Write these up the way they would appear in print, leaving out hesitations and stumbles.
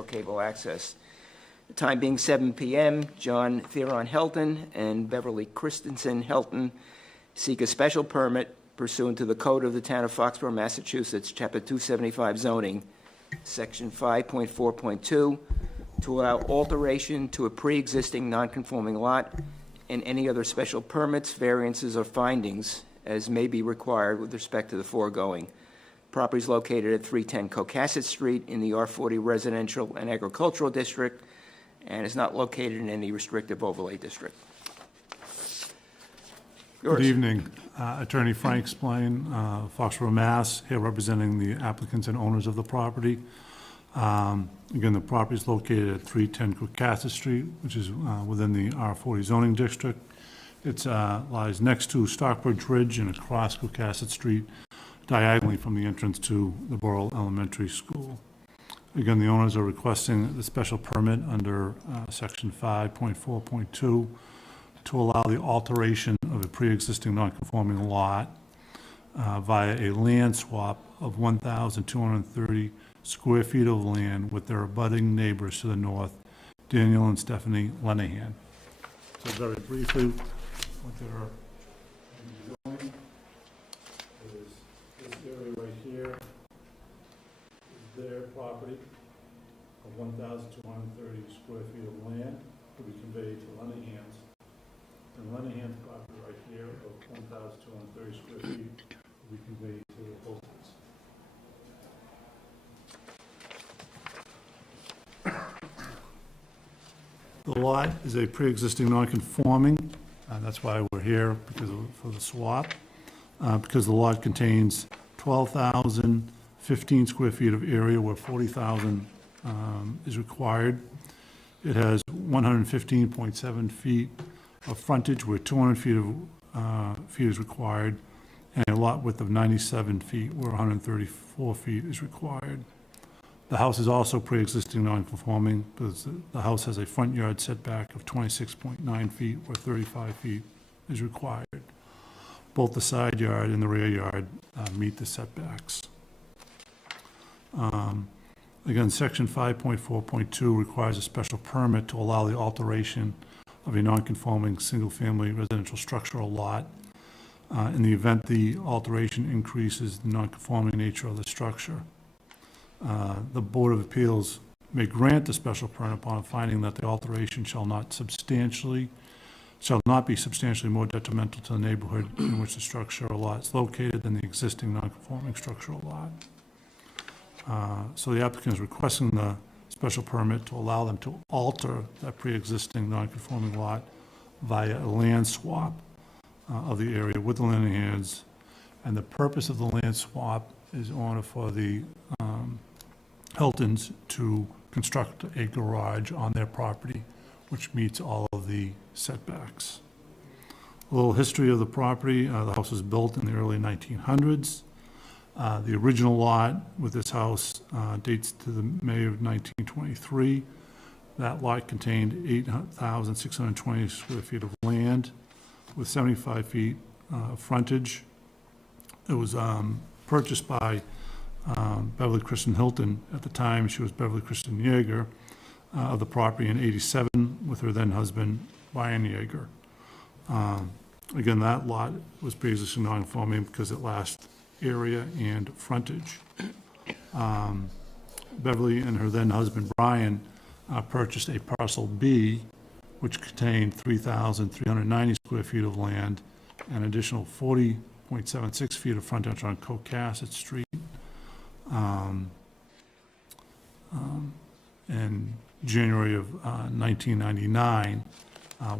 for cable access. The time being 7 p.m., John Theron Helton and Beverly Christensen Helton seek a special permit pursuant to the Code of the Town of Foxborough, Massachusetts, Chapter 275 zoning, Section 5.4.2, to allow alteration to a pre-existing non-conforming lot and any other special permits, variances, or findings as may be required with respect to the foregoing. Property is located at 310 Cocasset Street in the R40 Residential and Agricultural District and is not located in any restrictive overlay district. Yours. Good evening. Attorney Frank Spillane, Foxborough, Mass., here representing the applicants and owners of the property. Again, the property is located at 310 Cocasset Street, which is within the R40 zoning district. It lies next to Stockbridge Ridge and across Cocasset Street, diagonally from the entrance to the Borough Elementary School. Again, the owners are requesting the special permit under Section 5.4.2 to allow the alteration of a pre-existing non-conforming lot via a land swap of 1,230 square feet of land with their abutting neighbors to the north, Daniel and Stephanie Lenahan. So very briefly, what they're doing is this area right here is their property of 1,230 square feet of land to be conveyed to Lenahan's. And Lenahan's property right here of 1,230 square feet will be conveyed to the Holtons. The lot is a pre-existing non-conforming, and that's why we're here, for the swap, because the lot contains 12,015 square feet of area where 40,000 is required. It has 115.7 feet of frontage where 200 feet is required, and a lot width of 97 feet where 134 feet is required. The house is also pre-existing non-conforming because the house has a front yard setback of 26.9 feet where 35 feet is required. Both the side yard and the rear yard meet the setbacks. Again, Section 5.4.2 requires a special permit to allow the alteration of a non-conforming single-family residential structural lot in the event the alteration increases the non-conforming nature of the structure. The Board of Appeals may grant the special permit upon finding that the alteration shall not be substantially more detrimental to the neighborhood in which the structure or lot is located than the existing non-conforming structural lot. So the applicant is requesting the special permit to allow them to alter that pre-existing non-conforming lot via a land swap of the area with the Lenahans. And the purpose of the land swap is in order for the Hiltons to construct a garage on their property, which meets all of the setbacks. A little history of the property. The house was built in the early 1900s. The original lot with this house dates to the May of 1923. That lot contained 8,620 square feet of land with 75 feet frontage. It was purchased by Beverly Kristen Hilton. At the time, she was Beverly Kristen Yeager of the property in '87 with her then husband, Brian Yeager. Again, that lot was pre-existing non-conforming because it lacked area and frontage. Beverly and her then husband, Brian, purchased a parcel B, which contained 3,390 square feet of land and additional 40.76 feet of frontage on Cocasset Street. In January of 1999.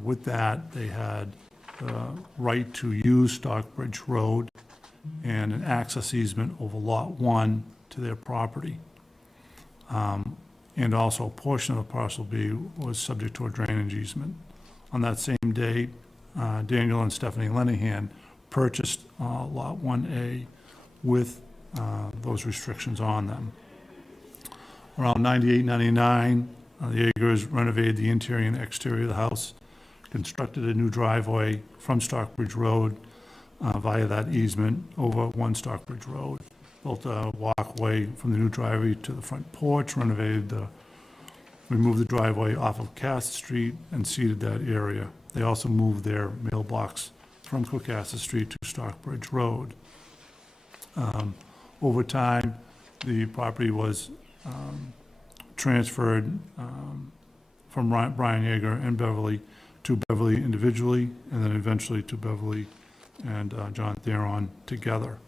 With that, they had the right to use Stockbridge Road and an access easement over Lot 1 to their property. And also a portion of parcel B was subject to a drainage easement. On that same date, Daniel and Stephanie Lenahan purchased Lot 1A with those restrictions on them. Around 98, 99, the Yeagers renovated the interior and exterior of the house, constructed a new driveway from Stockbridge Road via that easement over one Stockbridge Road, built a walkway from the new driveway to the front porch, renovated the removed the driveway off of Cass Street and seeded that area. They also moved their mailbox from Cohasset Street to Stockbridge Road. Over time, the property was transferred from Brian Yeager and Beverly to Beverly individually, and then eventually to Beverly and John Theron together.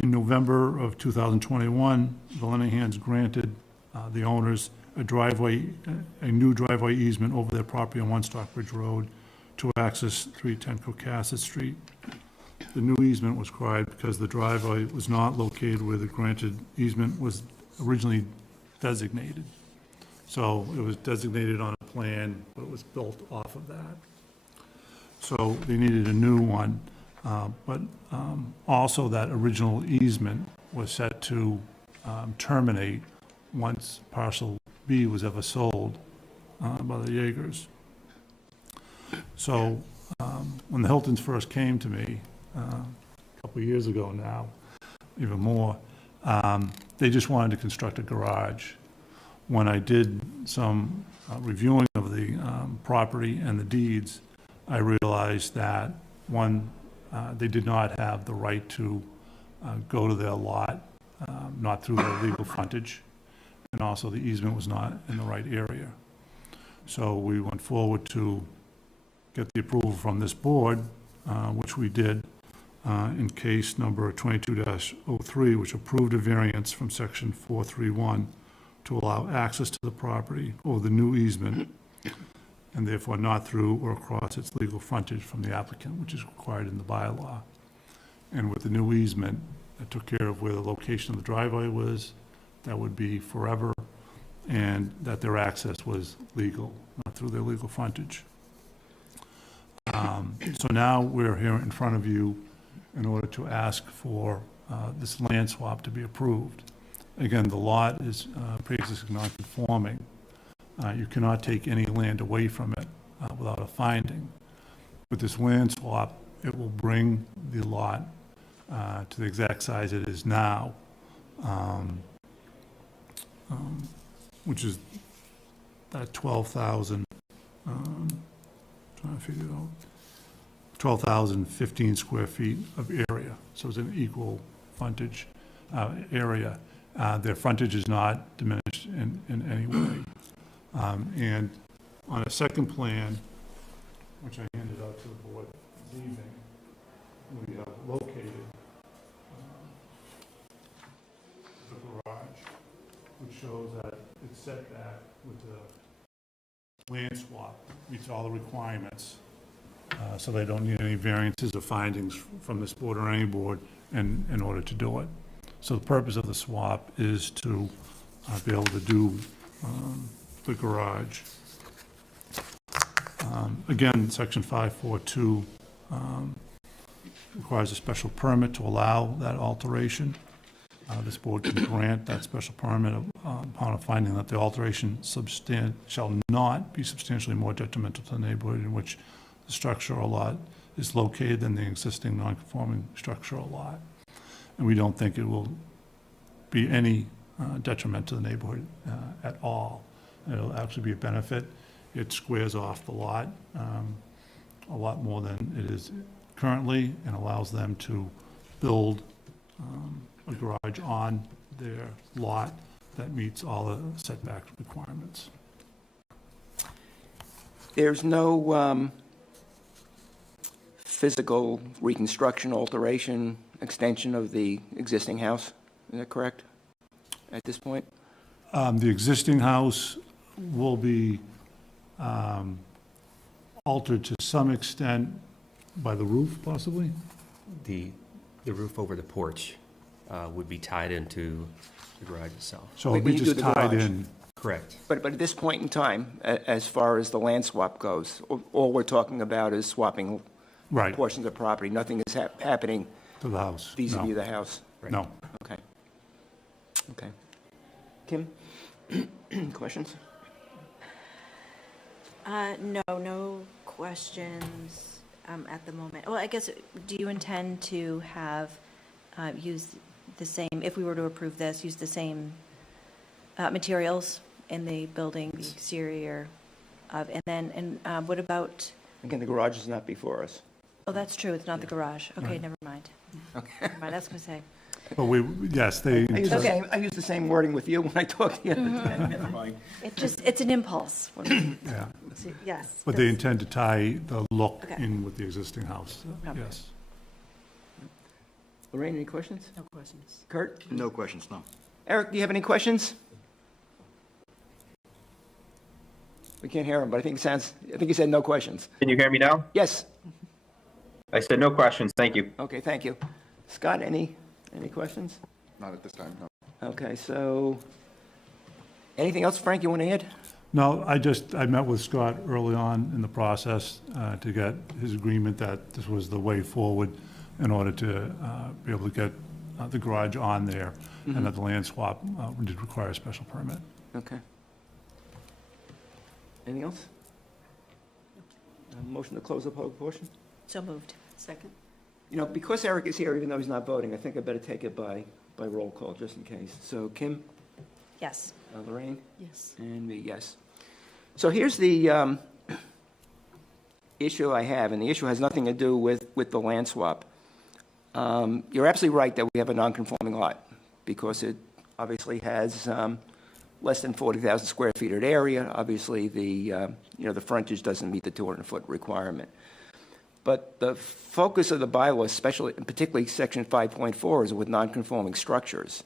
In November of 2021, the Lenahans granted the owners a new driveway easement over their property on 1 Stockbridge Road to access 310 Cohasset Street. The new easement was required because the driveway was not located where the granted easement was originally designated. So it was designated on a plan, but it was built off of that. So they needed a new one, but also that original easement was set to terminate once parcel B was ever sold by the Yeagers. So when the Hiltons first came to me, a couple of years ago now, even more, they just wanted to construct a garage. When I did some reviewing of the property and the deeds, I realized that, one, they did not have the right to go to their lot, not through their legal frontage, and also the easement was not in the right area. So we went forward to get the approval from this board, which we did in case number 22-03, which approved a variance from section 431 to allow access to the property over the new easement, and therefore not through or across its legal frontage from the applicant, which is required in the bylaw. And with the new easement, it took care of where the location of the driveway was, that would be forever, and that their access was legal, not through their legal frontage. So now we're here in front of you in order to ask for this land swap to be approved. Again, the lot is pre-existing non-conforming. You cannot take any land away from it without a finding. With this land swap, it will bring the lot to the exact size it is now, which is that 12,000, trying to figure it out, 12,015 square feet of area. So it's an equal frontage area. Their frontage is not diminished in any way. And on a second plan, which I handed out to the board this evening, we have located the garage, which shows that it's set back with the land swap, meets all the requirements, so they don't need any variances or findings from this board or any board in order to do it. So the purpose of the swap is to be able to do the garage. Again, section 542 requires a special permit to allow that alteration. This board can grant that special permit upon a finding that the alteration shall not be substantially more detrimental to the neighborhood in which the structural lot is located than the existing non-conforming structural lot. And we don't think it will be any detriment to the neighborhood at all. It'll actually be a benefit. It squares off the lot a lot more than it is currently, and allows them to build a garage on their lot that meets all the setback requirements. There's no physical reconstruction, alteration, extension of the existing house, is that correct, at this point? The existing house will be altered to some extent by the roof, possibly? The roof over the porch would be tied into the garage itself. So it'll be When you do just the tied garage. in. Correct. But at this point in time, as far as the land swap goes, all we're talking about is swapping Right, portions of property. Nothing is happening to the house. vis-à-vis the house. Right. No. Okay. Okay. Kim, questions? No questions at the moment. Well, I guess, do you intend to have, use the same, if we were to approve this, use the same materials in the building, the exterior of, and what about, Again, the garage is not before us. oh, that's true, it's not the garage. Okay, Right. never mind. Okay. Never mind, that's what I was going to say. But yes, they, I used the same wording with you when I talked to you. Never mind. It's an impulse. yeah. Yes. But they intend to tie the look Okay. in with the existing house, Okay. yes. Lorraine, any questions? No questions. Kurt? No questions, no. Eric, do you have any questions? We can't hear him, but I think he said no questions. Can you hear me now? Yes. I said no questions, thank you. Okay, thank you. Scott, any questions? Not at this time, no. Okay, so, anything else, Frank, you want to add? No, I met with Scott early on in the process to get his agreement that this was the way forward in order to be able to get the garage on there, and that the land swap did require a special permit. Okay. Anything else? Motion to close the public portion? So moved. Second. You know, because Eric is here, even though he's not voting, I think I better take it by roll call, just in case. So Kim, Yes. Lorraine, Yes. and me, yes. So here's the issue I have, and the issue has nothing to do with the land swap. You're absolutely right that we have a non-conforming lot, because it obviously has less than 40,000 square feet of area. Obviously, the frontage doesn't meet the 200-foot requirement. But the focus of the bylaw, especially, and particularly Section 5.4, is with non-conforming structures.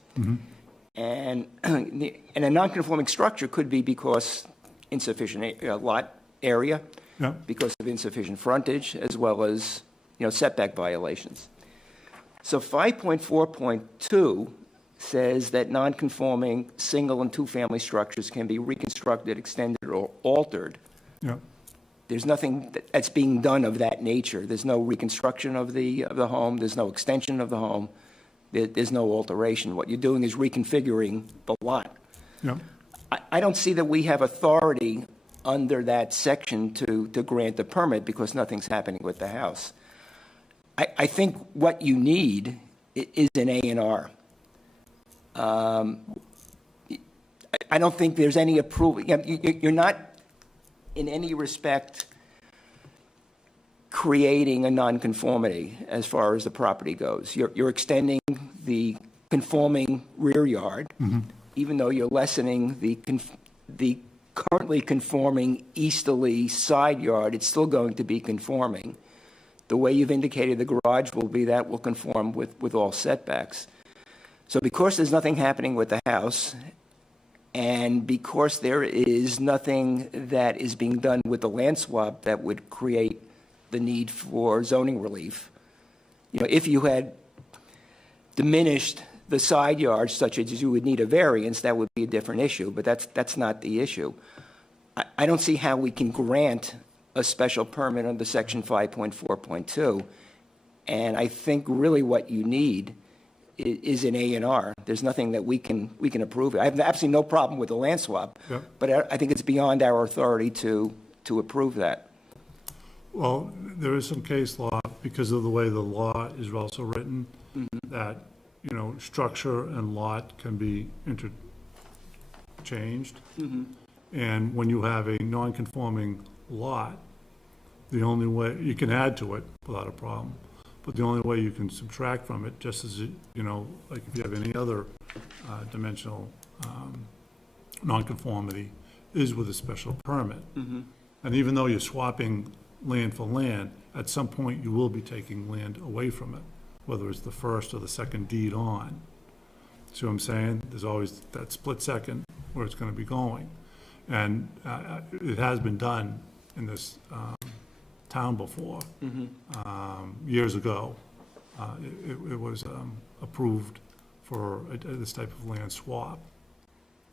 And a non-conforming structure could be because insufficient lot area, Yeah, because of insufficient frontage, as well as, setback violations. So 5.4.2 says that non-conforming single and two-family structures can be reconstructed, extended, or altered. yeah, There's nothing that's being done of that nature. There's no reconstruction of the home. There's no extension of the home. There's no alteration. What you're doing is reconfiguring the lot. yeah. I don't see that we have authority under that section to grant the permit because nothing's happening with the house. I think what you need is an A&R. I don't think there's any approval. You're not, in any respect, creating a nonconformity as far as the property goes. You're extending the conforming rear yard, even though you're lessening the currently conforming easterly side yard. It's still going to be conforming. The way you've indicated the garage will be, that will conform with all setbacks. So because there's nothing happening with the house, and because there is nothing that is being done with the land swap that would create the need for zoning relief, if you had diminished the side yards such as you would need a variance, that would be a different issue, but that's not the issue. I don't see how we can grant a special permit under Section 5.4.2, and I think really what you need is an A&R. There's nothing that we can approve. I have absolutely no problem with the land swap, Yeah. but I think it's beyond our authority to approve that. Well, there is some case law, because of the way the law is also written, that, structure and lot can be interchanged. And when you have a non-conforming lot, the only way, you can add to it without a problem, but the only way you can subtract from it, just as, like if you have any other dimensional nonconformity, is with a special permit. And even though you're swapping land for land, at some point you will be taking land away from it, whether it's the first or the second deed on. See what I'm saying? There's always that split second where it's going to be going. And it has been done in this town before. Years ago, it was approved for this type of land swap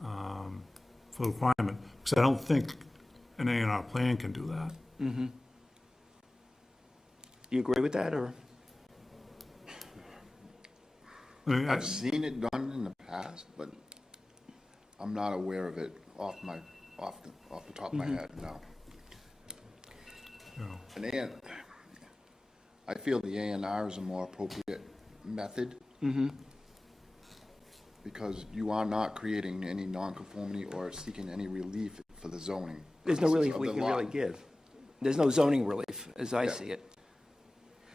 for requirement. Because I don't think an A&R plan can do that. You agree with that, or? I mean, I've seen it done in the past, but I'm not aware of it off the top of my head, no. I feel the A&R is a more appropriate method. because you are not creating any nonconformity or seeking any relief for the zoning. There's no purposes relief of we the can lot. really give. There's no zoning relief, as I Yeah. see it.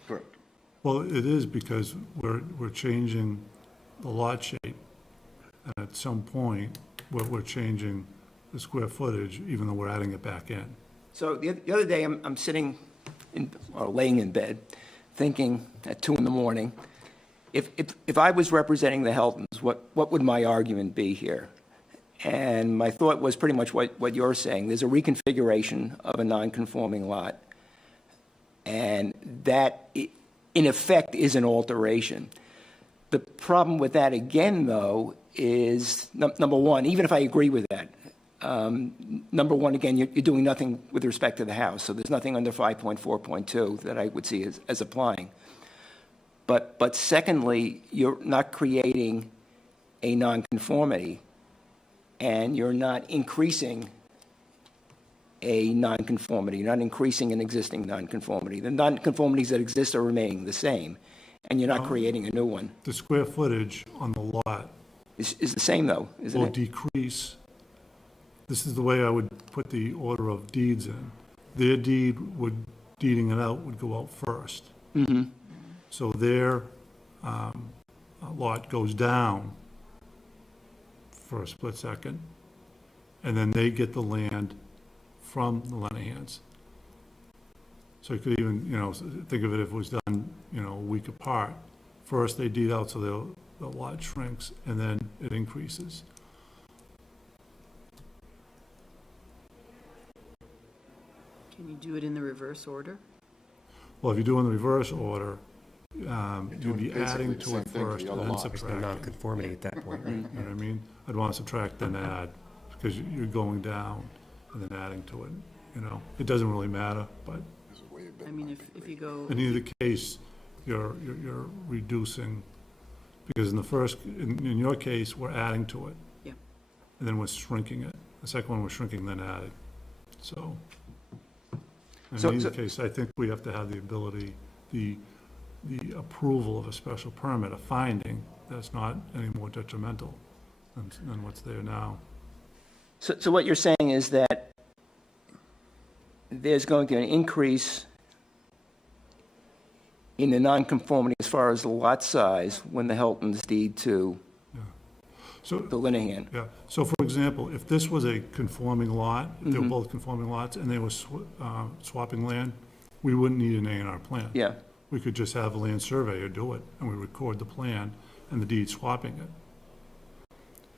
Correct. Well, it is because we're changing the lot shape. And at some point, we're changing the square footage, even though we're adding it back in. So the other day, I'm sitting in, or laying in bed, thinking at 2 in the morning, if I was representing the Heltons, what would my argument be here? And my thought was pretty much what you're saying. There's a reconfiguration of a non-conforming lot, and that, in effect, is an alteration. The problem with that, again, though, is, number one, even if I agree with that, number one, again, you're doing nothing with respect to the house, so there's nothing under 5.4.2 that I would see as applying. But secondly, you're not creating a nonconformity, and you're not increasing a nonconformity. You're not increasing an existing nonconformity. The nonconformities that exist are remaining the same, and you're not creating a new one. The square footage on the lot Is the same, though, isn't will it? decrease. This is the way I would put the order of deeds in. Their deeding it out would go out first. So their lot goes down for a split second, and then they get the land from the Lenahans. So you could even, think of it if it was done, a week apart. First, they deed out, so the lot shrinks, and then it increases. Can you do it in the reverse order? Well, if you do in the reverse order, you'd doing be basically adding the to same it thing for first the and other then lot. There's no subtracting. nonconformity at that point, right? You know what I mean? I'd want to subtract then add, because you're going down and then adding to it, It doesn't really matter, but There's a way a bit I mean, not if you go, in either case, you're reducing, because in your case, we're adding to it. Yeah. And then we're shrinking it. The second one, we're shrinking, then adding. So, So- in either so- case, I think we have to have the ability, the approval of a special permit, a finding that's not any more detrimental than what's there now. So what you're saying is that there's going to be an increase in the nonconformity as far as the lot size when the Heltons deed to So, the Linehan. yeah, so for example, if this was a conforming lot, if they were Mhm. both conforming lots, and they were swapping land, we wouldn't need an A&R plan. Yeah, We could just have a land surveyor do it, and we record the plan and the deed swapping it.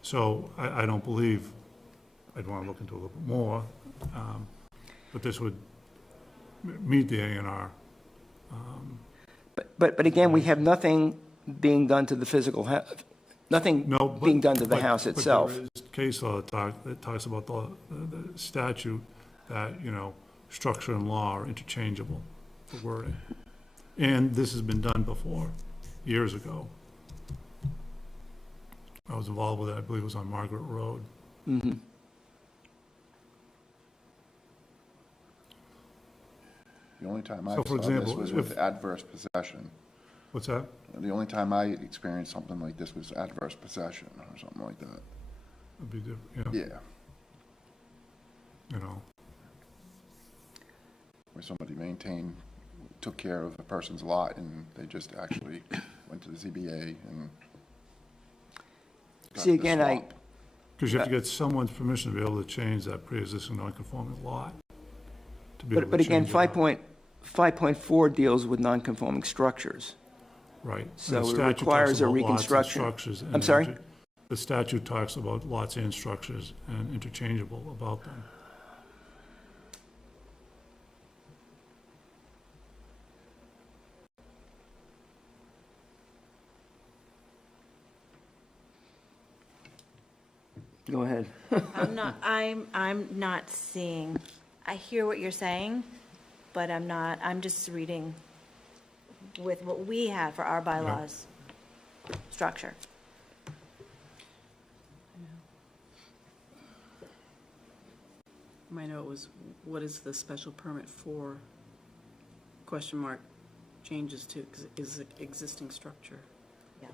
So I don't believe, I'd want to look into it a little bit more, but this would meet the A&R. but again, we have nothing being done to the physical, nothing No, but- being done to the but- house but itself. there is case law that talks about the statute that, structure and law are interchangeable for wording. And this has been done before, years ago. I was involved with it, I believe it was on Margaret Road. Mhm. The only time I So, for saw this example, was if- with adverse possession. What's that? The only time I experienced something like this was adverse possession or something like that. Would be different, Yeah, you know. where somebody took care of a person's lot and they just actually went to the ZBA and got See, the again, swap. Because you have to get someone's permission to be able to change that pre-existing non-conforming lot. To be able But to again, change it up. 5.4 deals with nonconforming structures. Right. And So the it statute requires talks a about lots and reconstruction. structures and I'm sorry? The statute talks about lots and structures and interchangeable about them. Go ahead. I'm not seeing, I hear what you're saying, but I'm just reading with what we have for our bylaws structure. my note was, what is the special permit for? Question mark, changes to existing structure. Yeah.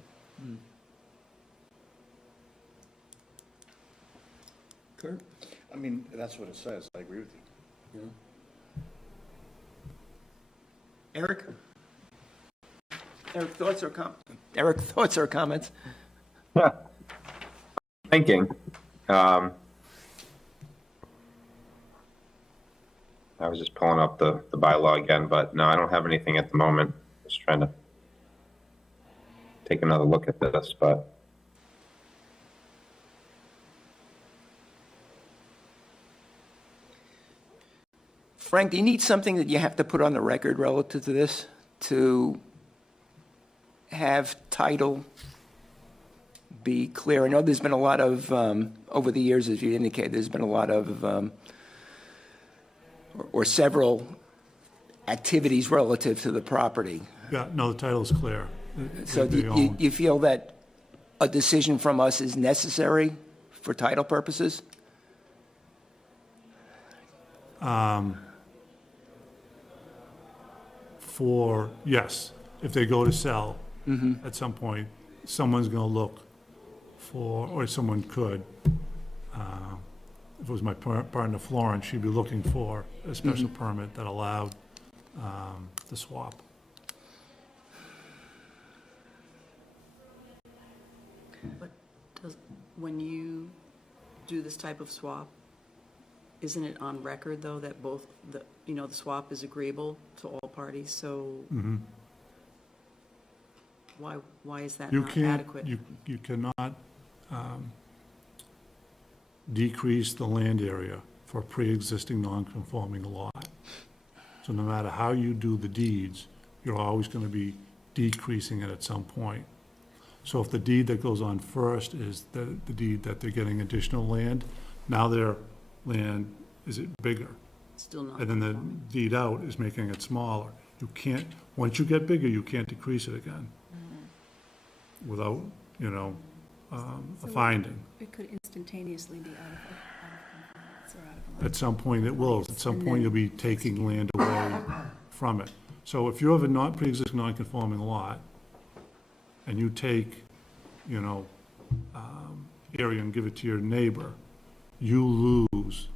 Kurt? I mean, that's what it says, I agree with you. Eric? Eric, thoughts or comments? Thinking. I was just pulling up the bylaw again, but no, I don't have anything at the moment. Just trying to take another look at this, but Frank, do you need something that you have to put on the record relative to this to have title be clear? I know there's been a lot of, over the years, as you indicated, there's been a lot of, or several activities relative to the property. Yeah, no, the title's clear. So They do own. you feel that a decision from us is necessary for title purposes? Yes, if they go to sell, at some point, someone's gonna look for, or someone could, if it was my partner Florence, she'd be looking for a special permit that allowed the swap. But when you do this type of swap, isn't it on record, though, that both, the swap is agreeable to all parties, so why is that You not can't, adequate? you cannot decrease the land area for a pre-existing non-conforming lot. So no matter how you do the deeds, you're always gonna be decreasing it at some point. So if the deed that goes on first is the deed that they're getting additional land, now their land is it bigger. Still not. And then the deed out is making it smaller. You can't, once you get bigger, you can't decrease it again without, a finding. It could instantaneously be out of compliance or out of. At some point it will. At some point you'll be taking land away from it. So if you have a not pre-existing non-conforming lot and you take, area and give it to your neighbor, you lose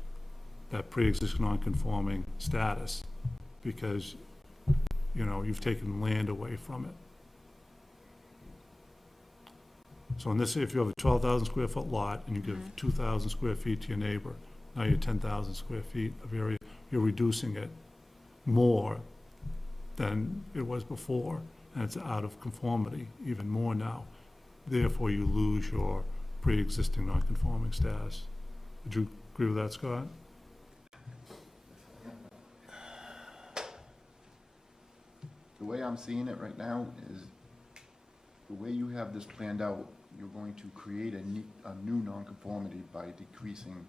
that pre-existing non-conforming status because, you've taken land away from it. So in this, if you have a 12,000 square foot lot and you give 2,000 square feet to your neighbor, now you're 10,000 square feet of area, you're reducing it more than it was before, and it's out of conformity even more now. Therefore, you lose your pre-existing non-conforming status. Would you agree with that, Scott? The way I'm seeing it right now is, the way you have this planned out, you're going to create a new nonconformity by decreasing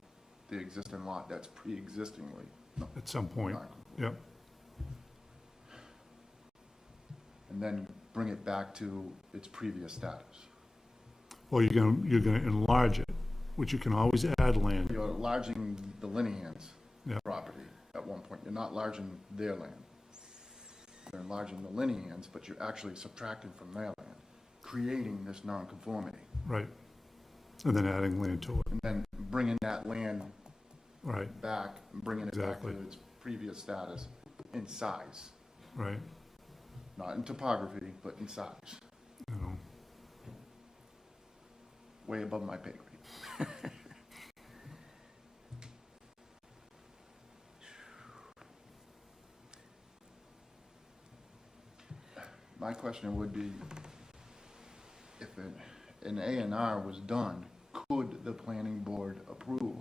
the existing lot that's pre-existingly. At some point, non-conforming. yep. And then bring it back to its previous status. Or you're gonna enlarge it, which you can always add land. You're enlarging the Linehan's Yeah. property at one point. You're not enlarging their land. You're enlarging the Linehan's, but you're actually subtracting from their land, creating this nonconformity, Right. And then adding land to it, and then bringing that land right, back, and bringing it back to Exactly. its previous status in size. right, Not in topography, but in size. Way above my pay grade. My question would be, if an A&R was done, could the planning board approve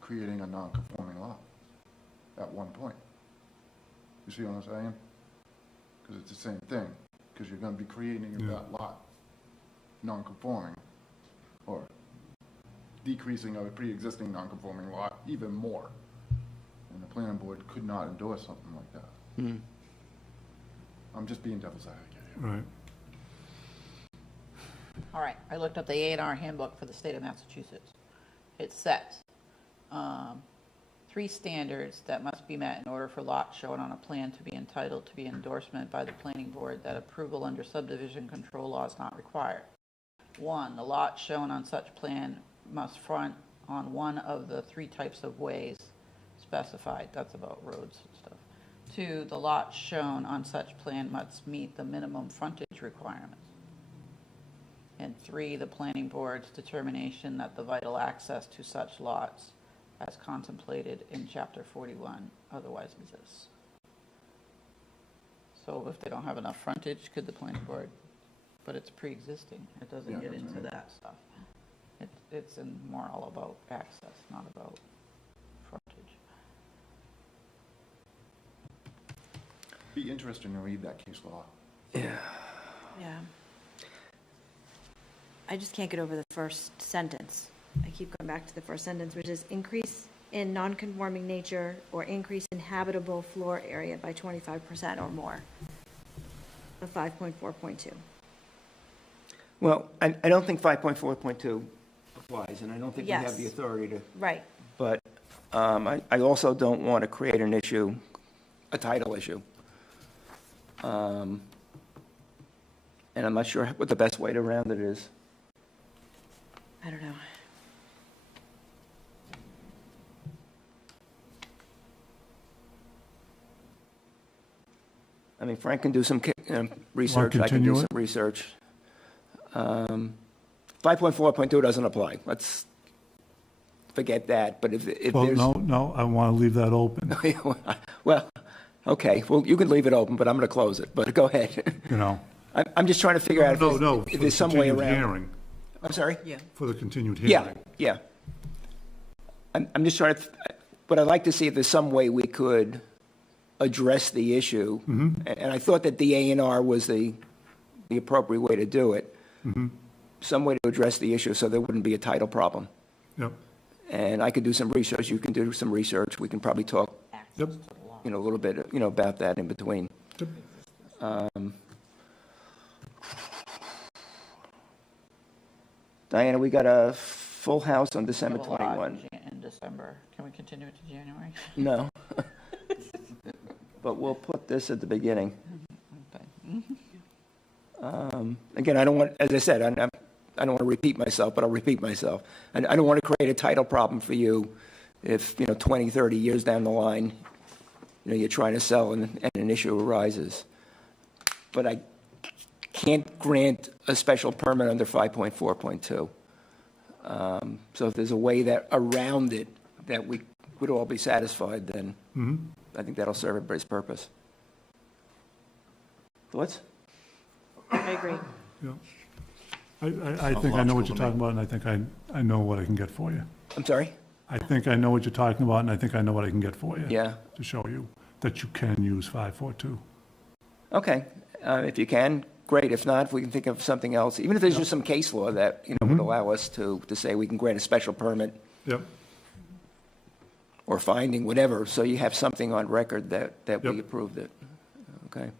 creating a non-conforming lot at one point? You see what I'm saying? Because it's the same thing, because you're gonna be creating Yeah. that lot non-conforming, or decreasing a pre-existing non-conforming lot even more. And the planning board could not endorse something like that. I'm just being devil's advocate here. right. All right, I looked up the A&R handbook for the state of Massachusetts. It sets 3 standards that must be met in order for lots shown on a plan to be entitled to be endorsement by the planning board that approval under subdivision control law is not required. 1, the lot shown on such plan must front on one of the 3 types of ways specified, that's about roads and stuff. 2, the lot shown on such plan must meet the minimum frontage requirements. And 3, the planning board's determination that the vital access to such lots as contemplated in chapter 41 otherwise exists. So if they don't have enough frontage, could the planning board, but it's pre-existing, it doesn't Yeah, get that's into right. that stuff. It's more all about access, not about frontage. Be interesting to read that case law. Yeah. I just can't get over the first sentence. I keep going back to the first sentence, which is increase in non-conforming nature or increase in habitable floor area by 25% or more of 5.4.2. Well, I don't think 5.4.2 applies, and I don't think we have Yes. the authority to, Right. but I also don't want to create an issue, a title issue. And I'm not sure what the best way to round it is. I don't know. I mean, Frank can do some research, I can continue do it? some research. 5.4.2 doesn't apply. Let's forget that, but if Well, there's... no, I want to leave that open, Well, okay, well, you can leave it open, but I'm going to close it, but go ahead. you know. I'm just trying to figure out No, if for the there's some way continued around. hearing, I'm sorry? Yeah. for the continued Yeah, hearing. yeah. I'm just trying to, but I'd like to see if there's some way we could address the issue. And I thought that the A&R was the appropriate way to do it. Some way to address the issue so there wouldn't be a title problem. Yep, And I could do some research, you can do some research, we can probably talk, yep, a little bit, about that in between. yep. Diana, we got a full house on December We have a lot 21. in December. Can we continue it to January? No. But we'll put this at the beginning. Okay. Again, I don't want, as I said, I don't want to repeat myself, but I'll repeat myself. I don't want to create a title problem for you if, 20, 30 years down the line, you're trying to sell and an issue arises. But I can't grant a special permit under 5.4.2. So if there's a way that around it that we would all be satisfied, then I think that'll serve everybody's purpose. Thoughts? I agree. Yeah. I think I know what you're talking about, and I think I know what I can get for you. I'm sorry? I think I know what you're talking about, and I think I know what I can get for you. Yeah. To show you that you can use 542. Okay, if you can, great. If not, if we can think of something else, even if there's just some case law that, would allow us to say we can grant a special permit Yep, or finding, whatever, so you have something on record that we Yep. approved it. Okay.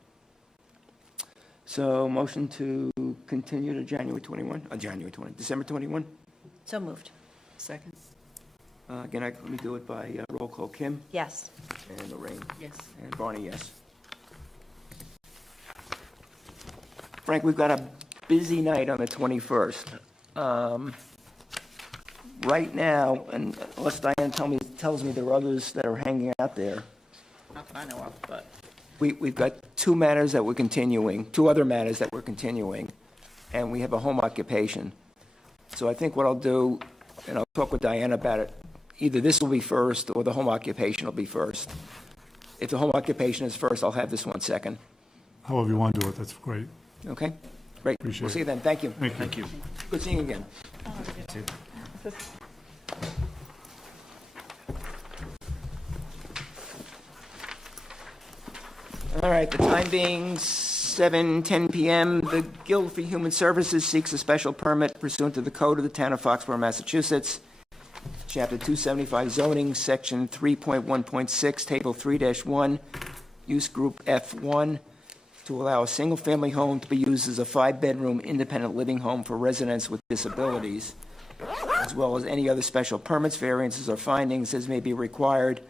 So motion to continue to December 21? So moved. Second? Again, let me do it by roll call. Kim Yes. and Lorraine. Yes. And Barney, yes. Frank, we've got a busy night on the 21st. Right now, and unless Diane tells me there are others that are hanging out there, Not that I know of, but we've got two other matters that we're continuing, and we have a home occupation. So I think what I'll do, and I'll talk with Diane about it, either this will be first or the home occupation will be first. If the home occupation is first, I'll have this one second. however you want to do it, that's great. Okay? Great. Appreciate We'll it. see you then. Thank you. Thank you. Good seeing you again. All right, the time being 7:10 PM, the Guild for Human Services seeks a special permit pursuant to the Code of the Town of Foxborough, Massachusetts, Chapter 275 zoning, Section 3.1.6, Table 3-1, Use Group F1, to allow a single-family home to be used as a 5-bedroom independent living home for residents with disabilities, as well as any other special permits, variances, or findings as may be required.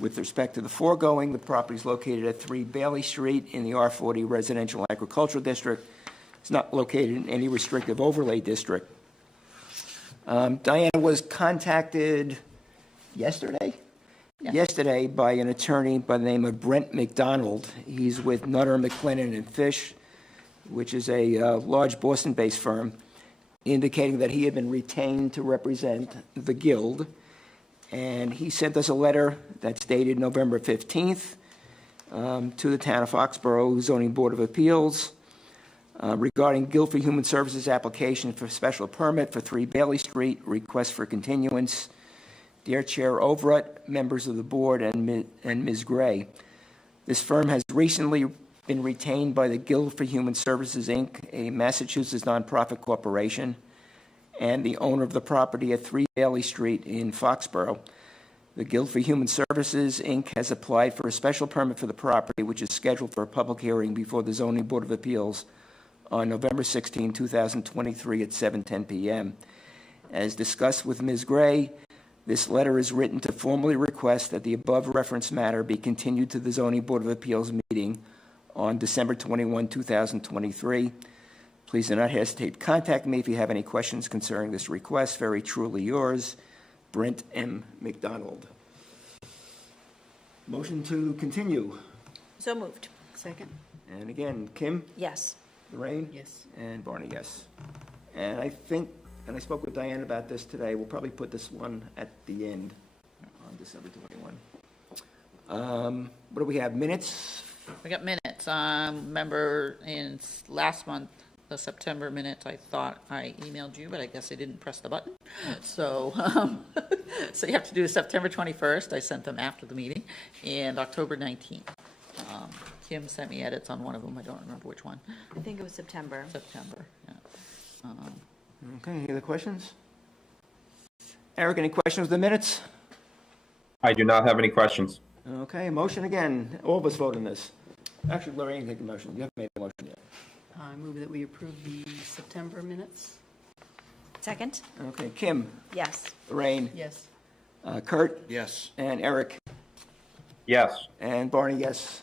With respect to the foregoing, the property is located at 3 Bailey Street in the R40 Residential Agricultural District. It's not located in any restrictive overlay district. Diana was contacted yesterday? Yesterday by an attorney by the name of Brent McDonald. He's with Nutter, McLennan and Fish, which is a large Boston-based firm, indicating that he had been retained to represent the Guild. And he sent us a letter that's dated November 15th to the Town of Foxborough Zoning Board of Appeals regarding Guild for Human Services application for special permit for 3 Bailey Street, request for continuance. Dear Chair Overett, members of the board, and Ms. Gray, this firm has recently been retained by the Guild for Human Services, Inc., a Massachusetts nonprofit corporation, and the owner of the property at 3 Bailey Street in Foxborough. The Guild for Human Services, Inc. has applied for a special permit for the property, which is scheduled for a public hearing before the Zoning Board of Appeals on November 16, 2023 at 7:10 p.m. As discussed with Ms. Gray, this letter is written to formally request that the above referenced matter be continued to the Zoning Board of Appeals meeting on December 21, 2023. Please do not hesitate to contact me if you have any questions concerning this request. Very truly yours, Brent M. McDonald. Motion to continue. So moved. Second? And again, Kim, Yes. Lorraine? Yes. And Barney, yes. And I think, and I spoke with Diane about this today, we'll probably put this one at the end on December 21. What do we have, minutes? We got minutes. Remember last month, the September minutes, I thought I emailed you, but I guess I didn't press the button. So, so you have to do September 21st. I sent them after the meeting, and October 19th. Kim sent me edits on one of them. I don't remember which one. I think it was September. September, yeah. Okay, any other questions? Eric, any questions with the minutes? I do not have any questions. Okay, motion again. All of us vote on this. Actually, Lorraine, take the motion. You haven't made the motion yet. I move that we approve the September minutes. Second? Okay, Kim, Yes. Lorraine, Yes. Kurt, Yes. and Eric, Yes. and Barney, yes.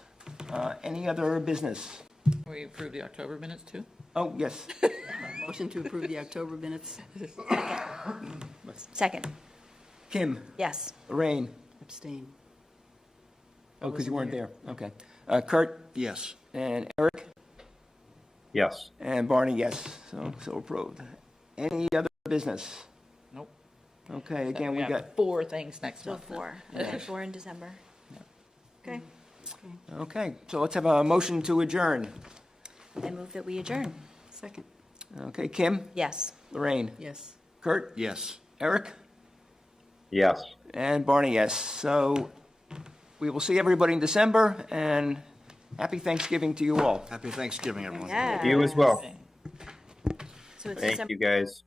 Any other business? We approved the October minutes too? Oh, yes. Motion to approve the October minutes. Second? Kim, Yes. Lorraine. Abstain. Oh, because you weren't Wasn't there. Okay. Kurt Yes. and Eric Yes. and Barney, yes. So approved. Any other business? Nope. Okay, again, we have got, 4 things next Still month. 4. Yeah. 4 in December. Okay. okay, so let's have a motion to adjourn. I move that we adjourn. Second. Okay, Kim, Yes. Lorraine, Yes. Kurt, Yes. Eric, Yes. and Barney, yes. So we will see everybody in December, and happy Thanksgiving to you all. Happy Thanksgiving, everyone. Yeah. You as well. So it's Thank December you, guys.